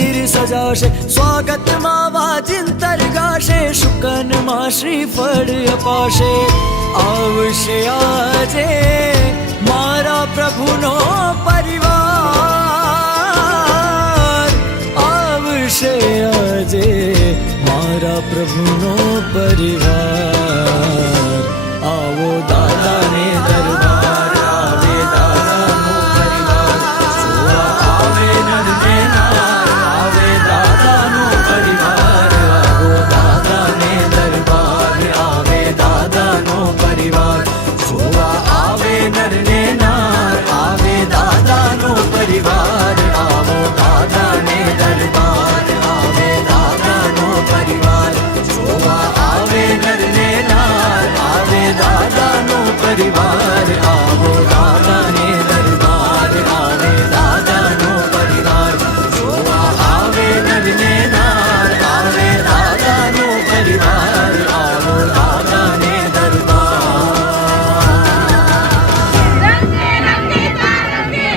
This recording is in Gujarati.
મંદિર સજાશે, સ્વાગતમાં વાજિંતર ગાશે, શુકનમાં શ્રીફળ અપાશે. આવશે આજે મારા પ્રભુનો પરિવાર, આવશે આજે મારા પ્રભુનો પરિવાર. આવો દાદાને દરબાર, આવે દાદાનો પરિવાર. જોવા આવે નરને નાર, આવે દાદાનો પરિવાર. આવો દાદાને દરબાર, આવે દાદાનો પરિવાર. જોવા આવે નરને નાર, આવે દાદાનો પરિવાર. આવો દાદાને દરબાર, આવે દાદાનો પરિવાર. જોવા આવે નરને નાર, આવે દાદાનો પરિવાર. આવો દાદાને દરબાર, આવે દાદાનો પરિવાર. જોવા આવે નરને નાર, આવે દાદાનો પરિવાર. આવો દાદાને દરબાર. રંગે રંગે તારંગે